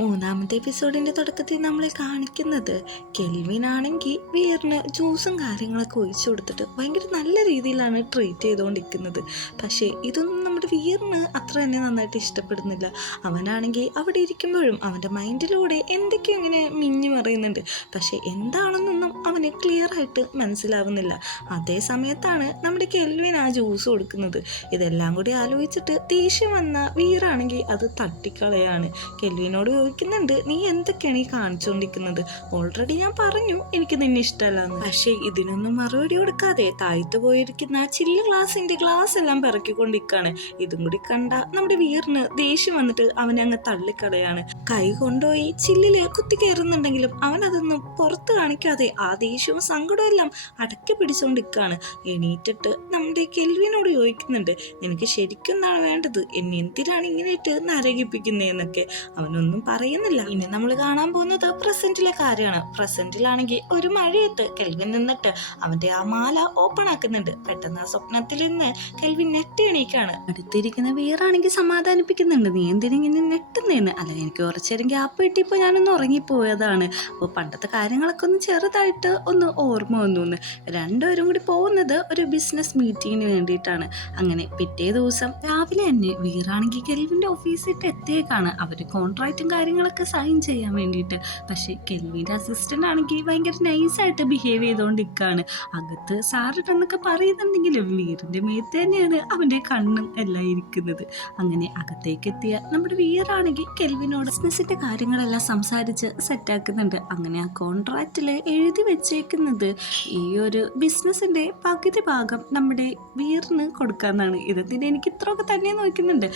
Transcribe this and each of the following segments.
മൂന്നാമത്തെ എപ്പിസോഡിൻ്റെ തുടക്കത്തിൽ നമ്മളെ കാണിക്കുന്നത് കെൽവിൻ ആണെങ്കിൽ വീറിന് ജ്യൂസും കാര്യങ്ങളൊക്കെ ഒഴിച്ചു കൊടുത്തിട്ട് ഭയങ്കര നല്ല രീതിയിലാണ് ട്രീറ്റ് ചെയ്തുകൊണ്ടിരിക്കുന്നത്. പക്ഷേ ഇതൊന്നും നമ്മുടെ വീറിന് അത്ര തന്നെ നന്നായിട്ട് ഇഷ്ടപ്പെടുന്നില്ല. അവനാണെങ്കിൽ അവിടെ ഇരിക്കുമ്പോഴും അവൻ്റെ മൈൻഡിലൂടെ എന്തൊക്കെയോ ഇങ്ങനെ മിന്നി മറിയുന്നുണ്ട്. പക്ഷേ എന്താണെന്നൊന്നും അവന് ക്ലിയർ ആയിട്ട് മനസ്സിലാവുന്നില്ല. അതേ സമയത്താണ് നമ്മുടെ കെൽവിൻ ആ ജ്യൂസ് കൊടുക്കുന്നത്. ഇതെല്ലാം കൂടി ആലോചിച്ചിട്ട് ദേഷ്യം വന്ന വീറാണെങ്കിൽ അത് തട്ടിക്കളയാണ്. കെൽവിനോട് ചോദിക്കുന്നുണ്ട്, നീ എന്തൊക്കെയാണ് ഈ കാണിച്ചുകൊണ്ടിരിക്കുന്നത്? ഓൾറെഡി ഞാൻ പറഞ്ഞു എനിക്ക് നിന്നെ ഇഷ്ടമല്ലാന്ന്. പക്ഷേ ഇതിനൊന്നും മറുപടി കൊടുക്കാതെ താഴ്ത്തു പോയിരിക്കുന്ന ആ ചില്ല് ഗ്ലാസ് എല്ലാം പിറക്കിക്കൊണ്ടിരിക്കുകയാണ്. ഇതും കൂടി കണ്ട നമ്മുടെ വീറിന് ദേഷ്യം വന്നിട്ട് അവനെ അങ്ങ് തള്ളിക്കളയാണ്. കൈ കൊണ്ടുപോയി ചില്ലില് കുത്തി കയറുന്നുണ്ടെങ്കിലും അവൻ അതൊന്നും പുറത്ത് കാണിക്കാതെ ആ ദേഷ്യവും സങ്കടവും എല്ലാം അടക്കി പിടിച്ചുകൊണ്ടിരിക്കുകയാണ്. എണീറ്റിട്ട് നമ്മുടെ കെൽവിനോട് ചോദിക്കുന്നുണ്ട്, നിനക്ക് ശരിക്കും എന്താണ് വേണ്ടത്? എന്നെ എന്തിനാണ് ഇങ്ങനെ ഇട്ട് നരകിപ്പിക്കുന്നതെന്നൊക്കെ. അവനൊന്നും പറയുന്നില്ല. ഇനി നമ്മൾ കാണാൻ പോകുന്നത് പ്രസന്റിലെ കാര്യമാണ്. പ്രസന്റിലാണെങ്കിൽ ഒരു മഴയത്ത് കെൽവിൻ നിന്നിട്ട് അവന്റെ ആ മാല ഓപ്പൺ ആക്കുന്നുണ്ട്. പെട്ടെന്ന് ആ സ്വപ്നത്തിൽ നിന്ന് കെൽവിൻ നെട്ടി എണീക്കാണ്. അടുത്തിരിക്കുന്ന വീറാണെങ്കിൽ സമാധാനിപ്പിക്കുന്നുണ്ട്, നീ എന്തിനിങ്ങനെ നെട്ടുന്നേന്ന്? അല്ല, എനിക്ക് കുറച്ചേരം ഗ്യാപ്പ് കിട്ടിയപ്പോൾ ഞാനൊന്ന് ഉറങ്ങിപ്പോയതാണ്. അപ്പോൾ പണ്ടത്തെ കാര്യങ്ങളൊക്കെ ഒന്ന് ചെറുതായിട്ട് ഒന്ന് ഓർമ്മ വന്നു. രണ്ടുപേരും കൂടി പോകുന്നത് ഒരു ബിസിനസ് മീറ്റിങ്ങിന് വേണ്ടിയിട്ടാണ്. അങ്ങനെ പിറ്റേ ദിവസം രാവിലെ തന്നെ വീറാണെങ്കിൽ കെൽവിന്റെ ഓഫീസിൽ എത്തിയേക്കാണ്. അവര് കോൺട്രാക്റ്റും കാര്യങ്ങളൊക്കെ സൈൻ ചെയ്യാൻ വേണ്ടിയിട്ട്. പക്ഷേ കെൽവിൻ്റെ അസിസ്റ്റന്റ് ആണെങ്കിൽ ഭയങ്കര നൈസായിട്ട് ബിഹേവ് ചെയ്തുകൊണ്ടിരിക്കുകയാണ്. അകത്ത് സാറിട്ടെന്നൊക്കെ പറയുന്നുണ്ടെങ്കിലും വീറിൻ്റെ മേത്ത് തന്നെയാണ് അവൻ്റെ കണ്ണും എല്ലാം ഇരിക്കുന്നത്. അങ്ങനെ അകത്തേക്ക് എത്തിയ നമ്മുടെ വീറാണെങ്കിൽ കെൽവിനോട് ബിസിനസിൻ്റെ കാര്യങ്ങളെല്ലാം സംസാരിച്ച് സെറ്റാക്കുന്നുണ്ട്. അങ്ങനെ ആ കോൺട്രാക്റ്റിൽ എഴുതി വെച്ചേക്കുന്നത് ഈ ഒരു ബിസിനസ്സിൻ്റെ പകുതി ഭാഗം നമ്മുടെ വീറിന് കൊടുക്കാമെന്നാണ്. ഇതെന്തിനാ എനിക്ക് ഇത്രയൊക്കെ തന്നെ നോക്കുന്നുണ്ട്.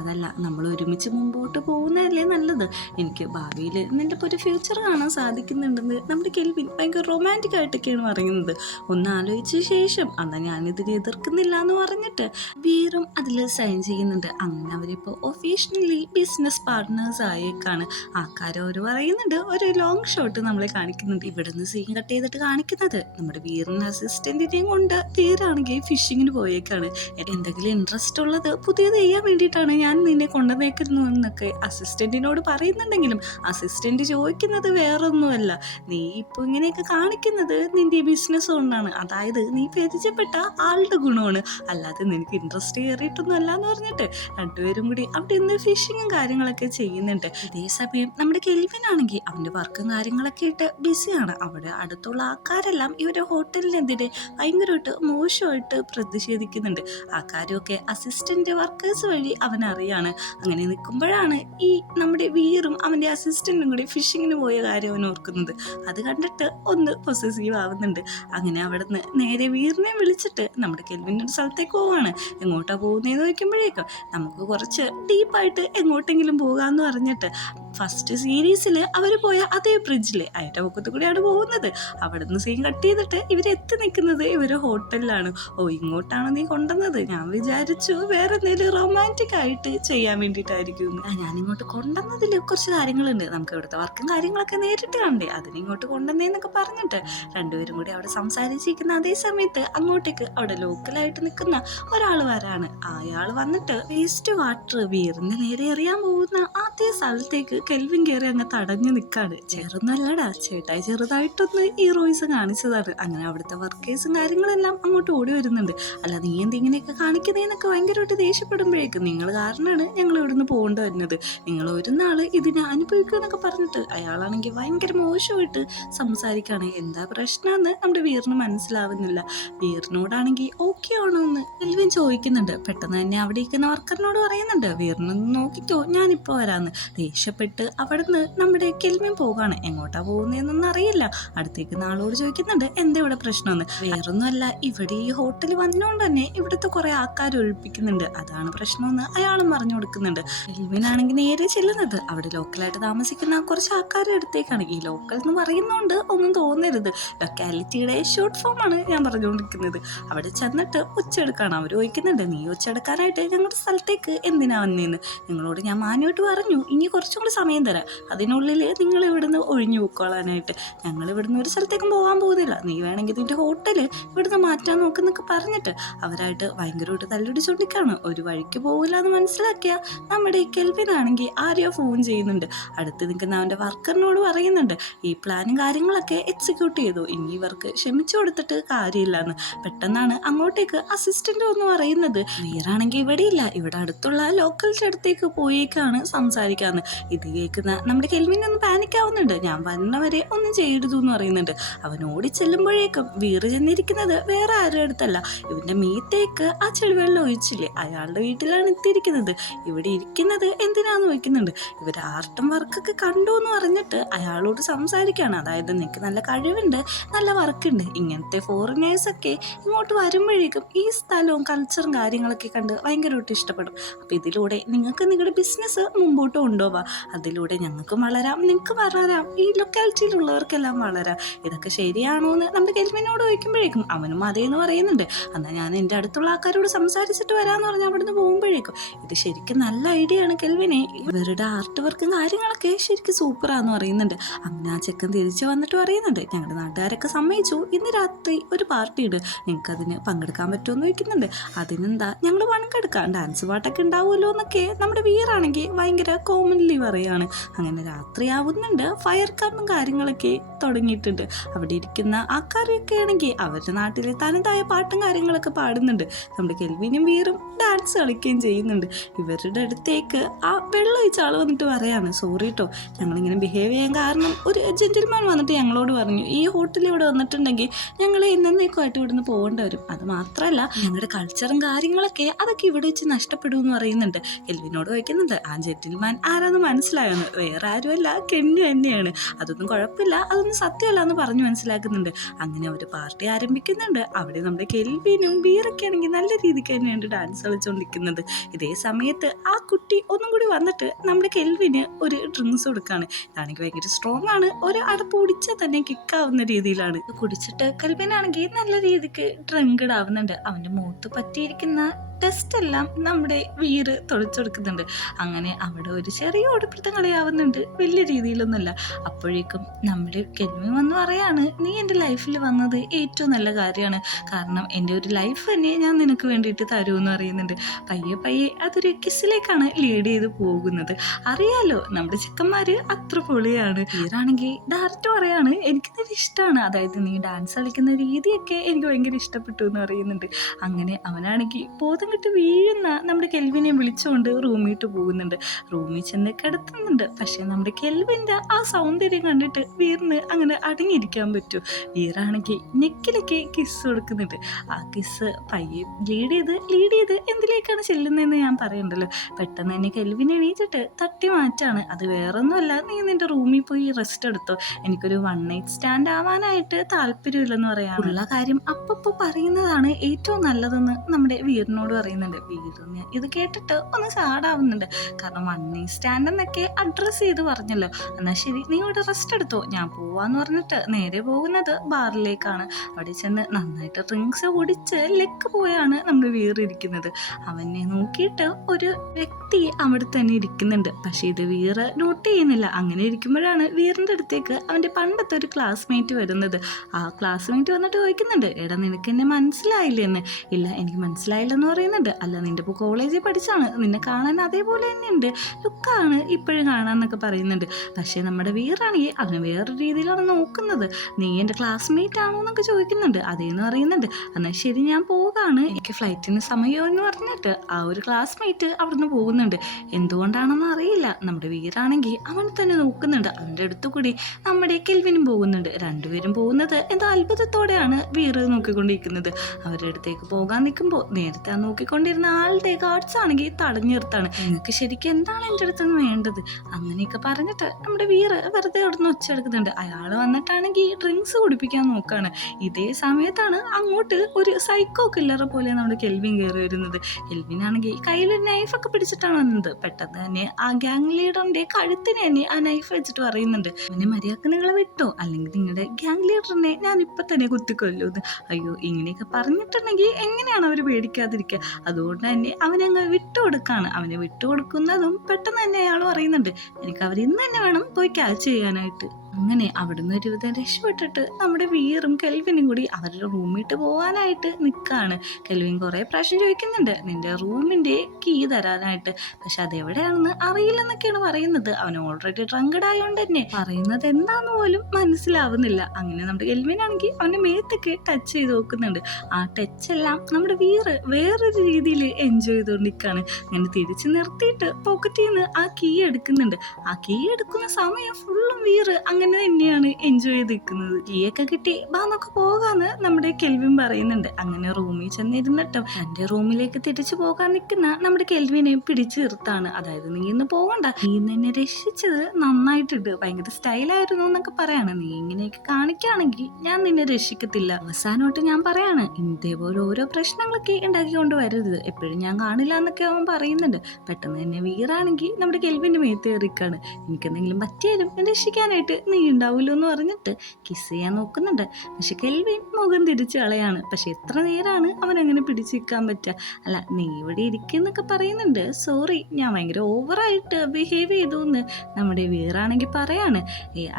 അതല്ല, നമ്മൾ ഒരുമിച്ച് മുമ്പോട്ട് പോകുന്നതല്ലേ നല്ലത്. എനിക്ക് ഭാവിയിൽ നിൻ്റെ ഇപ്പോൾ ഒരു ഫ്യൂച്ചർ കാണാൻ സാധിക്കുന്നുണ്ടെന്ന് നമ്മുടെ കെൽവിൻ ഭയങ്കര റൊമാൻറ്റിക് ആയിട്ടൊക്കെയാണ് പറയുന്നത്. ഒന്ന് ആലോചിച്ച ശേഷം എന്നാൽ ഞാനിതിനെ എതിർക്കുന്നില്ല എന്ന് പറഞ്ഞിട്ട് വീറും അതിൽ സൈൻ ചെയ്യുന്നുണ്ട്. അങ്ങനെ അവരിപ്പോൾ ഒഫീഷ്യലി ബിസിനസ് പാർട്ട്നേഴ്സ് ആയേക്കാണ്. ആൾക്കാർ അവർ പറയുന്നുണ്ട്. ഒരു ലോങ് ഷോട്ട് നമ്മളെ കാണിക്കുന്നുണ്ട്. ഇവിടുന്ന് സീൻ കട്ട് ചെയ്തിട്ട് കാണിക്കുന്നത് നമ്മുടെ വീറിൻ്റെ അസിസ്റ്റന്റിനെയും കൊണ്ട് വീറാണെങ്കിൽ ഫിഷിങ്ങിന് പോയേക്കാണ്. എന്തെങ്കിലും ഇൻട്രസ്റ്റ് ഉള്ളത് പുതിയത് ചെയ്യാൻ വേണ്ടിയിട്ടാണ് ഞാൻ നിന്നെ കൊണ്ടുവന്നേക്കുന്നു എന്നൊക്കെ അസിസ്റ്റന്റിനോട് പറയുന്നുണ്ടെങ്കിലും അസിസ്റ്റന്റ് ചോദിക്കുന്നത് വേറൊന്നുമല്ല, നീ ഇപ്പോൾ ഇങ്ങനെയൊക്കെ കാണിക്കുന്നത് നിന്റെ ബിസിനസ് കൊണ്ടാണ്, അതായത് നീ പരിചയപ്പെട്ട ആളുടെ ഗുണമാണ്, അല്ലാതെ നിനക്ക് ഇൻട്രസ്റ്റ് കയറിയിട്ടൊന്നും അല്ല എന്ന് പറഞ്ഞിട്ട് രണ്ടുപേരും കൂടി അവിടെ നിന്ന് ഫിഷിങ്ങും കാര്യങ്ങളൊക്കെ ചെയ്യുന്നുണ്ട്. ഇതേ സമയം നമ്മുടെ കെൽവിൻ ആണെങ്കിൽ അവൻ്റെ വർക്കും കാര്യങ്ങളൊക്കെ ആയിട്ട് ബിസിയാണ്. അവിടെ അടുത്തുള്ള ആൾക്കാരെല്ലാം ഇവരുടെ ഹോട്ടലിനെതിരെ ഭയങ്കരമായിട്ട് മോശമായിട്ട് പ്രതിഷേധിക്കുന്നുണ്ട്. ആൾക്കാരൊക്കെ അസിസ്റ്റന്റ് വർക്കേഴ്സ് വഴി അവനറിയാണ്. അങ്ങനെ നിൽക്കുമ്പോഴാണ് ഈ നമ്മുടെ വീറും അവൻ്റെ അസിസ്റ്റന്റും കൂടി ഫിഷിങ്ങിന് പോയ കാര്യം അവൻ ഓർക്കുന്നത്. അത് കണ്ടിട്ട് ഒന്ന് പൊസസീവ് ആവുന്നുണ്ട്. അങ്ങനെ അവിടെ നിന്ന് നേരെ വീറിനെ വിളിച്ചിട്ട് നമ്മുടെ കെൽവിൻ്റെ ഒരു സ്ഥലത്തേക്ക് പോവാണ്. എങ്ങോട്ടാണ് പോകുന്നതെന്ന് ചോദിക്കുമ്പോഴേക്കും നമുക്ക് കുറച്ച് ഡീപ്പായിട്ട് എങ്ങോട്ടെങ്കിലും പോകാമെന്ന് പറഞ്ഞിട്ട് ഫസ്റ്റ് സീരീസിൽ അവർ പോയ അതേ ബ്രിഡ്ജിലെ അയറ്റ പൊക്കത്ത് കൂടിയാണ് പോകുന്നത്. അവിടെ നിന്ന് സീൻ കട്ട് ചെയ്തിട്ട് ഇവരെത്തി നിൽക്കുന്നത് ഇവർ ഹോട്ടലിലാണ്. ഓ, ഇങ്ങോട്ടാണ് നീ കൊണ്ടുവന്നത്? ഞാൻ വിചാരിച്ചു വേറെ എന്തെങ്കിലും റൊമാൻറ്റിക് ആയിട്ട് ചെയ്യാൻ വേണ്ടിയിട്ടായിരിക്കും. ഞാനിങ്ങോട്ട് കൊണ്ടുവന്നതിൽ കുറച്ച് കാര്യങ്ങളുണ്ട്, നമുക്ക് ഇവിടുത്തെ വർക്കും കാര്യങ്ങളൊക്കെ നേരിട്ട് കണ്ടേ, അതിനിങ്ങോട്ട് കൊണ്ടുവന്നേന്നൊക്കെ പറഞ്ഞിട്ട് രണ്ടുപേരും കൂടി അവിടെ സംസാരിച്ചിരിക്കുന്ന അതേ സമയത്ത് അങ്ങോട്ടേക്ക് അവിടെ ലോക്കലായിട്ട് നിൽക്കുന്ന ഒരാൾ വരാണ്. അയാൾ വന്നിട്ട് വേസ്റ്റ് വാട്ടർ വീറിന് നേരെ എറിയാൻ പോകുന്ന ആദ്യ സ്ഥലത്തേക്ക് കെൽവിൻ കയറി അങ്ങ് തടഞ്ഞു നിൽക്കാണ്. ചെറുന്നല്ലടാ ചേട്ടായി, ചെറുതായിട്ടൊന്ന് ഈ റോയ്സ് കാണിച്ചതാണ്. അങ്ങനെ അവിടുത്തെ വർക്കേഴ്സും കാര്യങ്ങളെല്ലാം അങ്ങോട്ട് ഓടി വരുന്നുണ്ട്. അല്ല, നീ എന്തിങ്ങനെയൊക്കെ കാണിക്കുന്നതെന്നൊക്കെ ഭയങ്കരമായിട്ട് ദേഷ്യപ്പെടുമ്പോഴേക്കും നിങ്ങൾ കാരണമാണ് ഞങ്ങൾ ഇവിടുന്ന് പോകേണ്ടി വരുന്നത്, നിങ്ങൾ ഒരു നാൾ ഇതിനെ അനുഭവിക്കുക എന്നൊക്കെ പറഞ്ഞിട്ട് അയാളാണെങ്കിൽ ഭയങ്കര മോശമായിട്ട് സംസാരിക്കുകയാണ്. എന്താ പ്രശ്നമെന്ന് നമ്മുടെ വീറിന് മനസ്സിലാവുന്നില്ല. വീറിനോടാണെങ്കിൽ ഓക്കെ ആണോ എന്ന് കെൽവിൻ ചോദിക്കുന്നുണ്ട്. പെട്ടെന്ന് തന്നെ അവിടെ ഇരിക്കുന്ന വർക്കറിനോട് പറയുന്നുണ്ട്, വീറിനൊന്ന് നോക്കിക്കോ, ഞാനിപ്പോൾ വരാമെന്ന്. ദേഷ്യപ്പെട്ട് അവിടുന്ന് നമ്മുടെ കെൽവിൻ പോകാണ്. എങ്ങോട്ടാ പോകുന്നതെന്നൊന്നും അറിയില്ല. അടുത്തേക്ക് നാളോട് ചോദിക്കുന്നുണ്ട്, എന്താ ഇവിടെ പ്രശ്നമെന്ന്. വേറൊന്നുമല്ല, ഇവിടെ ഈ ഹോട്ടൽ വന്നുകൊണ്ട് തന്നെ ഇവിടുത്തെ കുറെ ആൾക്കാർ ഒഴിപ്പിക്കുന്നുണ്ട്, അതാണ് പ്രശ്നമെന്ന് അയാളും പറഞ്ഞു കൊടുക്കുന്നുണ്ട്. കെൽവിൻ ആണെങ്കിൽ നേരെ ചെല്ലുന്നത് അവിടെ ലോക്കലായിട്ട് താമസിക്കുന്ന കുറച്ച് ആൾക്കാരുടെ അടുത്തേക്കാണ്. ഈ ലോക്കൽ എന്ന് പറയുന്നതുകൊണ്ട് ഒന്നും തോന്നരുത്, ലൊക്കാലിറ്റിയുടെ ഷോർട്ട് ഫോമാണ് ഞാൻ പറഞ്ഞുകൊണ്ടിരിക്കുന്നത്. അവിടെ ചെന്നിട്ട് ഒച്ചെടുക്കാണ്. അവർ ചോദിക്കുന്നുണ്ട്, നീ ഒച്ചെടുക്കാനായിട്ട് ഞങ്ങളുടെ സ്ഥലത്തേക്ക് എന്തിനാ വന്നേന്ന്? നിങ്ങളോട് ഞാൻ മാന്യമായിട്ട് പറഞ്ഞു, ഇനി കുറച്ചും കൂടി സമയം തരാം, അതിനുള്ളിൽ നിങ്ങൾ ഇവിടുന്ന് ഒഴിഞ്ഞു പോയിക്കോളാനായിട്ട്. ഞങ്ങൾ ഇവിടുന്ന് ഒരു സ്ഥലത്തേക്കും പോകാൻ പോകുന്നില്ല, നീ വേണമെങ്കിൽ നിൻ്റെ ഹോട്ടൽ ഇവിടുന്ന് മാറ്റാൻ നോക്കുന്നൊക്കെ പറഞ്ഞിട്ട് അവരായിട്ട് ഭയങ്കരമായിട്ട് തല്ലുടിച്ചോണ്ടിരിക്കുകയാണ്. ഒരു വഴിക്ക് പോകില്ല എന്ന് മനസ്സിലാക്കിയ നമ്മുടെ കെൽവിനാണെങ്കിൽ ആരെയോ ഫോൺ ചെയ്യുന്നുണ്ട്. അടുത്ത് നിൽക്കുന്ന അവൻ്റെ വർക്കറിനോട് പറയുന്നുണ്ട് ഈ പ്ലാനും കാര്യങ്ങളൊക്കെ എക്സിക്യൂട്ട് ചെയ്തു, ഇനി ഇവർക്ക് ക്ഷമിച്ചു കൊടുത്തിട്ട് കാര്യമില്ലെന്ന്. പെട്ടെന്നാണ് അങ്ങോട്ടേക്ക് അസിസ്റ്റൻ്റ് ഒന്ന് പറയുന്നത് വീറാണെങ്കിൽ ഇവിടെ ഇല്ല, ഇവിടെ അടുത്തുള്ള ലോക്കലിൻ്റെ അടുത്തേക്ക് പോയേക്കാണ് സംസാരിക്കാന്ന്. ഇത് കേൾക്കുന്ന നമ്മുടെ കെൽവിൻ ഒന്ന് പാനിക് ആവുന്നുണ്ട്. ഞാൻ വന്നവരെ ഒന്നും ചെയ്യരുതു എന്ന് പറയുന്നുണ്ട്. അവൻ ഓടി ചെല്ലുമ്പോഴേക്കും വീറ് ചെന്നിരിക്കുന്നത് വേറെ ആരുടെ അടുത്തല്ല, ഇവൻ്റെ മീത്തേക്ക് ആ ചെളിവെള്ളം ഒഴിച്ചില്ലേ അയാളുടെ വീട്ടിലാണ് എത്തിയിരിക്കുന്നത്. ഇവിടെ ഇരിക്കുന്നത് എന്തിനാന്ന് ചോദിക്കുന്നുണ്ട്. ഇവർ ആർട്ടും വർക്കൊക്കെ കണ്ടു എന്ന് പറഞ്ഞിട്ട് അയാളോട് സംസാരിക്കുകയാണ്. അതായത് നിനക്ക് നല്ല കഴിവുണ്ട്, നല്ല വർക്കുണ്ട്, ഇങ്ങനത്തെ ഫോറിനേഴ്സൊക്കെ ഇങ്ങോട്ട് വരുമ്പോഴേക്കും ഈ സ്ഥലവും കൾച്ചറും കാര്യങ്ങളൊക്കെ കണ്ട് ഭയങ്കരമായിട്ട് ഇഷ്ടപ്പെടും. അപ്പോൾ ഇതിലൂടെ നിങ്ങൾക്ക് നിങ്ങളുടെ ബിസിനസ് മുമ്പോട്ട് കൊണ്ടുപോവാം, അതിലൂടെ ഞങ്ങൾക്കും വളരാം, നിങ്ങൾക്ക് വളരാം, ഈ ലൊക്കാലിറ്റിയിലുള്ളവർക്കെല്ലാം വളരാം. ഇതൊക്കെ ശരിയാണോ എന്ന് നമ്മുടെ കെൽവിനോട് ചോദിക്കുമ്പോഴേക്കും അവനും അതേന്ന് പറയുന്നുണ്ട്. എന്നാൽ ഞാൻ എൻ്റെ അടുത്തുള്ള ആൾക്കാരോട് സംസാരിച്ചിട്ട് വരാമെന്ന് പറഞ്ഞാൽ അവിടുന്ന് പോകുമ്പോഴേക്കും ഇത് ശരിക്കും നല്ല ഐഡിയ ആണ് കെൽവിനെ, ഇവരുടെ ആർട്ട് വർക്കും കാര്യങ്ങളൊക്കെ ശരിക്കും സൂപ്പറാന്ന് പറയുന്നുണ്ട്. അങ്ങനെ ആ ചെക്കൻ തിരിച്ച് വന്നിട്ട് പറയുന്നുണ്ട് ഞങ്ങളുടെ നാട്ടുകാരൊക്കെ സമ്മതിച്ചു, ഇന്ന് രാത്രി ഒരു പാർട്ടി ഉണ്ട്, നിങ്ങൾക്ക് അതിന് പങ്കെടുക്കാൻ പറ്റുമെന്ന് ചോദിക്കുന്നുണ്ട്. അതിനെന്താ ഞങ്ങൾ പങ്കെടുക്കാം, ഡാൻസ് പാട്ടൊക്കെ ഉണ്ടാവുമല്ലോ എന്നൊക്കെ നമ്മുടെ വീറാണെങ്കിൽ ഭയങ്കര കോമൺലി പറയുകയാണ്. അങ്ങനെ രാത്രിയാവുന്നുണ്ട്, ഫയർ ക്യാമ്പും കാര്യങ്ങളൊക്കെ തുടങ്ങിയിട്ടുണ്ട്. അവിടെ ഇരിക്കുന്ന ആൾക്കാരൊക്കെ ആണെങ്കിൽ അവരുടെ നാട്ടിലെ തനതായ പാട്ടും കാര്യങ്ങളൊക്കെ പാടുന്നുണ്ട്. നമ്മുടെ കെൽവിനും വീറും ഡാൻസ് കളിക്കുകയും ചെയ്യുന്നുണ്ട്. ഇവരുടെ അടുത്തേക്ക് ആ വെള്ളം ഒഴിച്ച ആൾ വന്നിട്ട് പറയാണ് സോറി കേട്ടോ, ഞങ്ങളിങ്ങനെ ബിഹേവ് ചെയ്യാൻ കാരണം ഒരു ജെന്റിൽമാൻ വന്നിട്ട് ഞങ്ങളോട് പറഞ്ഞു ഈ ഹോട്ടലിൽ ഇവിടെ വന്നിട്ടുണ്ടെങ്കിൽ ഞങ്ങൾ എന്നേക്കുമായിട്ട് ഇവിടുന്ന് പോകേണ്ടി വരും, അത് മാത്രമല്ല ഞങ്ങളുടെ കൾച്ചറും കാര്യങ്ങളൊക്കെ അതൊക്കെ ഇവിടെ വെച്ച് നഷ്ടപ്പെടുമെന്ന് പറയുന്നുണ്ട്. കെൽവിനോട് ചോദിക്കുന്നുണ്ട് ആ ജെന്റിൽമാൻ ആരാന്ന് മനസ്സിലായെന്ന്. വേറെ ആരുമല്ല, കെന്നു തന്നെയാണ്, അതൊന്നും കുഴപ്പമില്ല, അതൊന്നും സത്യമല്ല എന്ന് പറഞ്ഞു മനസ്സിലാക്കുന്നുണ്ട്. അങ്ങനെ അവർ പാർട്ടി ആരംഭിക്കുന്നുണ്ട്. അവിടെ നമ്മുടെ കെൽവിനും വീറൊക്കെ ആണെങ്കിൽ നല്ല രീതിക്ക് തന്നെയാണ് ഡാൻസ് കളിച്ചുകൊണ്ടിരിക്കുന്നത്. ഇതേ സമയത്ത് ആ കുട്ടി ഒന്നും കൂടി വന്നിട്ട് നമ്മുടെ കെൽവിന് ഒരു ഡ്രിങ്ക്സ് കൊടുക്കുകയാണ്. ഇതാണെങ്കിൽ ഭയങ്കര സ്ട്രോങ് ആണ്, ഒരു അടപ്പ് കുടിച്ചാൽ തന്നെ കിക്കാവുന്ന രീതിയിലാണ്. കുടിച്ചിട്ട് കെൽവിനാണെങ്കിൽ നല്ല രീതിക്ക് ഡ്രങ്കഡ് ആവുന്നുണ്ട്. അവൻ്റെ മുഖത്ത് പറ്റിയിരിക്കുന്ന ടെസ്റ്റ് എല്ലാം നമ്മുടെ വീറ് തുടച്ചെടുക്കുന്നുണ്ട്. അങ്ങനെ അവിടെ ഒരു ചെറിയ ഓടിപ്പിടുത്തം കളിയാവുന്നുണ്ട്, വലിയ രീതിയിലൊന്നുമല്ല. അപ്പോഴേക്കും നമ്മുടെ കെൽവിൻ വന്ന് പറയാണ് നീ എൻ്റെ ലൈഫിൽ വന്നത് ഏറ്റവും നല്ല കാര്യമാണ്, കാരണം എൻ്റെ ഒരു ലൈഫ് തന്നെ ഞാൻ നിനക്ക് വേണ്ടിയിട്ട് തരുമെന്ന് പറയുന്നുണ്ട്. പയ്യെ പയ്യെ അതൊരു കിസ്സിലേക്കാണ് ലീഡ് ചെയ്ത് പോകുന്നത്. അറിയാലോ നമ്മുടെ ചെക്കന്മാർ അത്ര പൊളിയാണ്. വീറാണെങ്കിൽ ഡയറക്റ്റ് പറയാണ് എനിക്കിതൊരു ഇഷ്ടമാണ്, അതായത് നീ ഡാൻസ് കളിക്കുന്ന രീതിയൊക്കെ എനിക്ക് ഭയങ്കര ഇഷ്ടപ്പെട്ടു എന്ന് പറയുന്നുണ്ട്. അങ്ങനെ അവനാണെങ്കിൽ ബോധം കിട്ട് വീഴുന്ന നമ്മുടെ കെൽവിനെ വിളിച്ചുകൊണ്ട് റൂമിട്ട് പോകുന്നുണ്ട്. റൂമിൽ ചെന്ന് കിടത്തുന്നുണ്ട്. പക്ഷെ നമ്മുടെ കെൽവിൻ്റെ ആ സൗന്ദര്യം കണ്ടിട്ട് വീറിന് അങ്ങനെ അടങ്ങിയിരിക്കാൻ പറ്റും. വീറാണെങ്കിൽ നെക്കിലൊക്കെ കിസ് കൊടുക്കുന്നുണ്ട്. ആ കിസ് പയ്യെ ലീഡ് ചെയ്ത് എന്തിലേക്കാണ് ചെല്ലുന്നതെന്ന് ഞാൻ പറയണ്ടല്ലോ. പെട്ടെന്ന് തന്നെ കെൽവിനെ എണീച്ചിട്ട് തട്ടി മാറ്റാണ്. അത് വേറൊന്നുമല്ല, നീ നിൻ്റെ റൂമിൽ പോയി റെസ്റ്റ് എടുത്തോ, എനിക്കൊരു വൺ നൈറ്റ് സ്റ്റാൻഡ് ആവാനായിട്ട് താല്പര്യമില്ലെന്ന് പറയാം. ഉള്ള കാര്യം അപ്പപ്പോൾ പറയുന്നതാണ് ഏറ്റവും നല്ലതെന്ന് നമ്മുടെ വീറിനോട് പറയുന്നുണ്ട്. വീറിന് ഇത് കേട്ടിട്ട് ഒന്ന് സാഡാവുന്നുണ്ട്. കാരണം വൺ നൈറ്റ് സ്റ്റാൻഡ് എന്നൊക്കെ അഡ്രസ്സ് ചെയ്ത് പറഞ്ഞല്ലോ. എന്നാൽ ശരി നീ ഇവിടെ റെസ്റ്റ് എടുത്തോ, ഞാൻ പോവാന്ന് പറഞ്ഞിട്ട് നേരെ പോകുന്നത് ബാറിലേക്കാണ്. അവിടെ ചെന്ന് നന്നായിട്ട് ഡ്രിങ്ക്സ് കുടിച്ച് ലെക്ക് പോയാണ് നമ്മുടെ വീറിരിക്കുന്നത്. അവനെ നോക്കിയിട്ട് ഒരു വ്യക്തി അവിടെ തന്നെ ഇരിക്കുന്നുണ്ട്. പക്ഷെ ഇത് വീറ് നോട്ട് ചെയ്യുന്നില്ല. അങ്ങനെ ഇരിക്കുമ്പോഴാണ് വീറിൻ്റെ അടുത്തേക്ക് അവൻ്റെ പണ്ടത്തെ ഒരു ക്ലാസ്മേറ്റ് വരുന്നത്. ആ ക്ലാസ്മേറ്റ് വന്നിട്ട് ചോദിക്കുന്നുണ്ട് എടാ നിനക്ക് എന്നെ മനസ്സിലായില്ലെന്ന്. ഇല്ല എനിക്ക് മനസ്സിലായില്ലെന്ന് പറയുന്നുണ്ട്. അല്ല നിൻ്റെ ഇപ്പോൾ കോളേജിൽ പഠിച്ചാണ്, നിന്നെ കാണാൻ അതേപോലെ തന്നെയുണ്ട്, ലുക്കാണ് ഇപ്പോഴും കാണാമെന്നൊക്കെ പറയുന്നുണ്ട്. പക്ഷേ നമ്മുടെ വീറാണെങ്കിൽ അവന് വേറൊരു രീതിയിലാണ് നോക്കുന്നത്. നീ എൻ്റെ ക്ലാസ്മേറ്റ് ആണോ എന്നൊക്കെ ചോദിക്കുന്നുണ്ട്. അതേന്ന് പറയുന്നുണ്ട്. എന്നാൽ ശരി ഞാൻ പോകാണ്, എനിക്ക് ഫ്ലൈറ്റിന് സമയമോ എന്ന് പറഞ്ഞിട്ട് ആ ഒരു ക്ലാസ്മേറ്റ് അവിടുന്ന് പോകുന്നുണ്ട്. എന്തുകൊണ്ടാണെന്ന് അറിയില്ല. നമ്മുടെ വീറാണെങ്കിൽ അവനെ തന്നെ നോക്കുന്നുണ്ട്. അവൻ്റെ അടുത്തു കൂടി നമ്മുടെ കെൽവിനും പോകുന്നുണ്ട്. രണ്ടുപേരും പോകുന്നത് എന്തോ അത്ഭുതത്തോടെയാണ് വീറ് നോക്കിക്കൊണ്ടിരിക്കുന്നത്. അവരുടെ അടുത്തേക്ക് പോകാൻ നിൽക്കുമ്പോൾ നേരത്തെ ആ നോക്കിക്കൊണ്ടിരുന്ന ആളുടെ ഗാർഡ്സ് ആണെങ്കിൽ തടഞ്ഞു നിർത്താണ്. നിങ്ങൾക്ക് ശരിക്കും എന്താണ് എൻ്റെ അടുത്തുനിന്ന് വേണ്ടത് അങ്ങനെയൊക്കെ പറഞ്ഞിട്ട് നമ്മുടെ വീറ് വെറുതെ അവിടെ നിന്ന് ഒച്ചെടുക്കുന്നുണ്ട്. അയാൾ വന്നിട്ടാണെങ്കിൽ ഡ്രിങ്ക്സ് കുടിപ്പിക്കാൻ നോക്കുകയാണ്. ഇതേ സമയത്താണ് അങ്ങോട്ട് ഒരു സൈക്കോ കില്ലറെ പോലെ നമ്മുടെ കെൽവിൻ കയറി വരുന്നത്. കെൽവിനാണെങ്കിൽ കയ്യിലൊരു നൈഫൊക്കെ പിടിച്ചിട്ടാണ് വന്നത്. പെട്ടെന്ന് തന്നെ ആ ഗ്യാങ് ലീഡറിന്റെ കഴുത്തിന് തന്നെ ആ നൈഫ് വെച്ചിട്ട് പറയുന്നുണ്ട് അവനെ മര്യാദക്ക് നിങ്ങളെ വിട്ടോ, അല്ലെങ്കിൽ നിങ്ങളുടെ ഗ്യാങ് ലീഡറിനെ ഞാൻ ഇപ്പം തന്നെ കുത്തിക്കൊല്ലൂന്ന്. അയ്യോ ഇങ്ങനെയൊക്കെ പറഞ്ഞിട്ടുണ്ടെങ്കിൽ എങ്ങനെയാണ് അവർ പേടിക്കാതിരിക്കുക. അതുകൊണ്ട് തന്നെ അവനങ്ങ് വിട്ടുകൊടുക്കാണ്. അവനെ വിട്ടുകൊടുക്കുന്നതും പെട്ടെന്ന് തന്നെ അയാൾ പറയുന്നുണ്ട്, എനിക്ക് അവർ ഇന്ന് തന്നെ വേണം പോയി ക്യാച്ച് ചെയ്യാനായിട്ട്. അങ്ങനെ അവിടുന്ന് ഒരു വിധം രക്ഷപ്പെട്ടിട്ട് നമ്മുടെ വീറും കെൽവിനും കൂടി അവരുടെ റൂമിട്ട് പോകാനായിട്ട് നിൽക്കുകയാണ്. കെൽവിൻ കുറേ പ്രാവശ്യം ചോദിക്കുന്നുണ്ട് നിന്റെ റൂമിൻ്റെ കീ തരാനായിട്ട്, പക്ഷെ അതെവിടെയാണെന്ന് അറിയില്ലെന്നൊക്കെയാണ് പറയുന്നത്. അവൻ ഓൾറെഡി ഡ്രങ്കഡ് ആയതുകൊണ്ട് തന്നെ പറയുന്നത് എന്താന്ന് പോലും മനസ്സിലാവുന്നില്ല. അങ്ങനെ നമ്മുടെ കെൽവിനാണെങ്കിൽ അവൻ്റെ മേത്തൊക്കെ ടച്ച് ചെയ്ത് നോക്കുന്നുണ്ട്. ആ ടച്ചെല്ലാം നമ്മുടെ വീറ് വേറൊരു രീതിയിൽ എൻജോയ് ചെയ്തുകൊണ്ടിരിക്കുകയാണ്. അങ്ങനെ തിരിച്ച് നിർത്തിയിട്ട് പോക്കറ്റിൽ നിന്ന് ആ കീ എടുക്കുന്നുണ്ട്. ആ കീ എടുക്കുന്ന സമയം ഫുള്ളും വീറ് അങ്ങനെ തന്നെയാണ് എൻജോയ് ചെയ്ത് നിൽക്കുന്നത്. കീയൊക്കെ കിട്ടി നമുക്ക് പോകാന്ന് നമ്മുടെ കെൽവിൻ പറയുന്നുണ്ട്. അങ്ങനെ റൂമിൽ ചെന്നിരുന്നിട്ടും തന്റെ റൂമിലേക്ക് തിരിച്ചു പോകാൻ നിൽക്കുന്ന നമ്മുടെ കെൽവിനെ പിടിച്ചു നിർത്താണ്. അതായത് നീ ഇന്ന് പോകണ്ട, നീ എന്നെ രക്ഷിച്ചത് നന്നായിട്ടുണ്ട്, ഭയങ്കര സ്റ്റൈലായിരുന്നു എന്നൊക്കെ പറയാണ്. നീ ഇങ്ങനെയൊക്കെ കാണിക്കുകയാണെങ്കിൽ ഞാൻ നിന്നെ രക്ഷിക്കത്തില്ല. അവസാനമായിട്ട് ഞാൻ പറയാണ് ഇതേപോലെ ഓരോ പ്രശ്നങ്ങളൊക്കെ ഉണ്ടാക്കിക്കൊണ്ട് വരരുത്, എപ്പോഴും ഞാൻ കാണില്ല എന്നൊക്കെ അവൻ പറയുന്നുണ്ട്. പെട്ടെന്ന് തന്നെ വീറാണെങ്കിൽ നമ്മുടെ കെൽവിന്റെ മേത്ത് കയറിക്കാണ്. എനിക്കെന്തെങ്കിലും പറ്റിയാലും രക്ഷിക്കാനായിട്ട് നീ ഉണ്ടാവുമല്ലോ എന്ന് പറഞ്ഞിട്ട് കിസ് ചെയ്യാൻ നോക്കുന്നുണ്ട്. പക്ഷെ കെൽവിൻ മുഖം തിരിച്ചു കളയാണ്. പക്ഷെ എത്ര നേരമാണ് അവൻ അങ്ങനെ പിടിച്ചു നിൽക്കാൻ പറ്റുക? അല്ല നീ ഇവിടെ ഇരിക്കുന്നൊക്കെ പറയുന്നുണ്ട്. സോറി, ഞാൻ ഭയങ്കര ഓവറായിട്ട് ബിഹേവ് ചെയ്തു എന്ന് നമ്മുടെ വീറാണെങ്കിൽ പറയാണ്.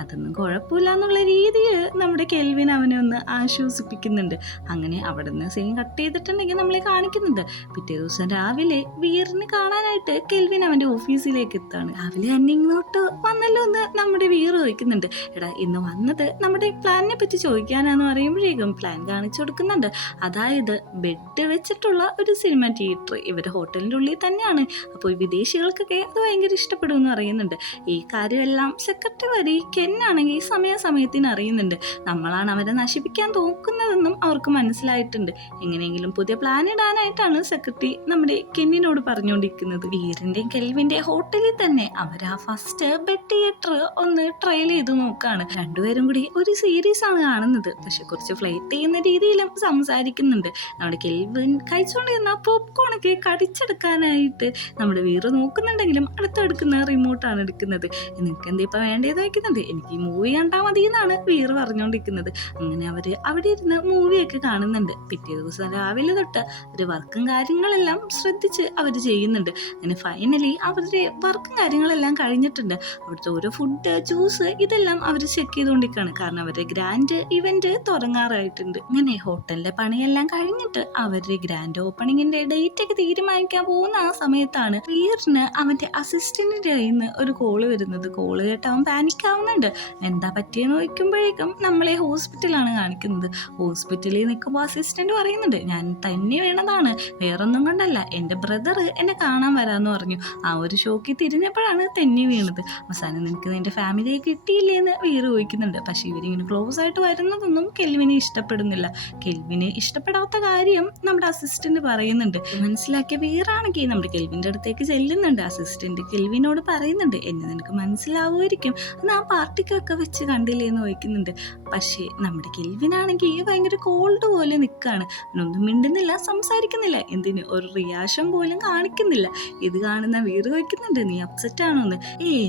അതൊന്നും കുഴപ്പമില്ല എന്നുള്ള രീതിയിൽ നമ്മുടെ കെൽവിൻ അവനെ ഒന്ന് ആശ്വസിപ്പിക്കുന്നുണ്ട്. അങ്ങനെ അവിടെ നിന്ന് സീൻ കട്ട് ചെയ്തിട്ടുണ്ടെങ്കിൽ നമ്മളെ കാണിക്കുന്നുണ്ട്. പിറ്റേ ദിവസം രാവിലെ വീറിനെ കാണാനായിട്ട് കെൽവിൻ അവൻ്റെ ഓഫീസിലേക്ക് എത്താണ്. രാവിലെ തന്നെ ഇങ്ങോട്ട് വന്നല്ലോ എന്ന് നമ്മുടെ വീറ് ചോദിക്കുന്നുണ്ട്. എടാ ഇന്ന് വന്നത് നമ്മുടെ പ്ലാനിനെ പറ്റി ചോദിക്കാനാന്ന് പറയുമ്പോഴേക്കും പ്ലാൻ കാണിച്ചു കൊടുക്കുന്നുണ്ട്. അതായത് ബെഡ് വെച്ചിട്ടുള്ള ഒരു സിനിമ തിയേറ്റർ ഇവരുടെ ഹോട്ടലിൻ്റെ ഉള്ളിൽ തന്നെയാണ്. അപ്പോൾ വിദേശികൾക്കൊക്കെ അത് ഭയങ്കര ഇഷ്ടപ്പെടുമെന്ന് പറയുന്നുണ്ട്. ഈ കാര്യമെല്ലാം സെക്രട്ടറി വരെ കെന്നാണെങ്കിൽ സമയത്തിന് അറിയുന്നുണ്ട്. നമ്മളാണ് അവരെ നശിപ്പിക്കാൻ നോക്കുന്നതെന്നും അവർക്ക് മനസ്സിലായിട്ടുണ്ട്. എങ്ങനെയെങ്കിലും പുതിയ പ്ലാൻ ഇടാനായിട്ടാണ് സെക്രട്ടറി നമ്മുടെ കെന്നിനോട് പറഞ്ഞുകൊണ്ടിരിക്കുന്നത്. വീറിൻ്റെയും കെൽവിൻ്റെ ഹോട്ടലിൽ തന്നെ അവർ ആ ഫസ്റ്റ് ബെഡ് തിയേറ്റർ ഒന്ന് ട്രയൽ ചെയ്ത് നോക്കുകയാണ്. രണ്ടുപേരും കൂടി ഒരു സീരീസ് ആണ് കാണുന്നത്. പക്ഷെ കുറച്ച് ഫ്ലൈറ്റ് ചെയ്യുന്ന രീതിയിലും സംസാരിക്കുന്നുണ്ട്. നമ്മുടെ കെൽവിൻ കഴിച്ചുകൊണ്ടിരുന്ന പോപ്കോണൊക്കെ കടിച്ചെടുക്കാനായിട്ട് നമ്മുടെ വീറ് നോക്കുന്നുണ്ടെങ്കിലും അടുത്തെടുക്കുന്ന റിമോട്ടാണ് എടുക്കുന്നത്. നിനക്ക് എന്താ ഇപ്പം വേണ്ടതെന്ന് വയ്ക്കുന്നുണ്ട്. എനിക്ക് ഈ മൂവി കണ്ടാൽ മതി എന്നാണ് വീറ് പറഞ്ഞുകൊണ്ടിരിക്കുന്നത്. അങ്ങനെ അവർ അവിടെ ഇരുന്ന് മൂവിയൊക്കെ കാണുന്നുണ്ട്. പിറ്റേ ദിവസം രാവിലെ തൊട്ട് ഒരു വർക്കും കാര്യങ്ങളെല്ലാം ശ്രദ്ധിച്ച് അവർ ചെയ്യുന്നുണ്ട്. അങ്ങനെ ഫൈനലി അവരുടെ വർക്കും കാര്യങ്ങളെല്ലാം കഴിഞ്ഞിട്ടുണ്ട്. അവിടുത്തെ ഓരോ ഫുഡ്, ജ്യൂസ് ഇതെല്ലാം അവർ ചെക്ക് ചെയ്തുകൊണ്ടിരിക്കുകയാണ്. കാരണം അവരുടെ ഗ്രാൻഡ് ഇവന്റ് തുടങ്ങാറായിട്ടുണ്ട്. അങ്ങനെ ഹോട്ടലിന്റെ പണിയെല്ലാം കഴിഞ്ഞിട്ട് അവരുടെ ഗ്രാൻഡ് ഓപ്പണിങ്ങിന്റെ ഡേറ്റ് ഒക്കെ തീരുമാനിക്കാൻ പോകുന്ന ആ സമയത്താണ് വീറിന് അവന്റെ അസിസ്റ്റന്റിന്റെ കയ്യിൽ നിന്ന് ഒരു കോള് വരുന്നത്. കോള് കേട്ട് അവൻ പാനിക് ആവുന്നുണ്ട്. എന്താ പറ്റിയെന്ന് ചോദിക്കുമ്പോഴേക്കും നമ്മളെ ഹോസ്പിറ്റലാണ് കാണിക്കുന്നത്. ഹോസ്പിറ്റലിൽ നിൽക്കുമ്പോൾ അസിസ്റ്റന്റ് പറയുന്നുണ്ട് ഞാൻ തന്നെ വീണതാണ്, വേറൊന്നും കൊണ്ടല്ല, എൻ്റെ ബ്രദർ എന്നെ കാണാൻ വരാമെന്ന് പറഞ്ഞു. ആ ഒരു ഷോക്കിൽ തിരിഞ്ഞപ്പോഴാണ് തെന്നി വീണത്. അവസാനം നിനക്ക് നിന്റെ ഫാമിലിയെ കിട്ടിയില്ലേ എന്ന് വീറ് ചോദിക്കുന്നുണ്ട്. പക്ഷെ ഇവരിങ്ങനെ ക്ലോസ് ആയിട്ട് വരുന്നതൊന്നും കെൽവിനെ ഇഷ്ടപ്പെടുന്നില്ല. കെൽവിനെ ഇഷ്ടപ്പെടാത്ത കാര്യം നമ്മുടെ അസിസ്റ്റന്റ് പറയുന്നുണ്ട്. മനസ്സിലാക്കിയ വീറാണെങ്കിൽ നമ്മുടെ കെൽവിൻ്റെ അടുത്തേക്ക് ചെല്ലുന്നുണ്ട്. അസിസ്റ്റന്റ് കെൽവിനോട് പറയുന്നുണ്ട് എന്നെ നിനക്ക് മനസ്സിലാവുമായിരിക്കും, അന്ന് ആ പാർട്ടിക്കൊക്കെ വെച്ച് കണ്ടില്ലേ എന്ന് ചോദിക്കുന്നുണ്ട്. പക്ഷേ നമ്മുടെ കെൽവിനാണെങ്കിൽ ഭയങ്കര കോൾഡ് പോലെ നിൽക്കുകയാണ്. അവനൊന്നും മിണ്ടുന്നില്ല, സംസാരിക്കുന്നില്ല, എന്തിന് ഒരു റിയാക്ഷൻ പോലും കാണിക്കുന്നില്ല. ഇത് കാണുന്ന വീറ് ചോദിക്കുന്നുണ്ട് നീ അപ്സെറ്റ് ആണോ എന്ന്.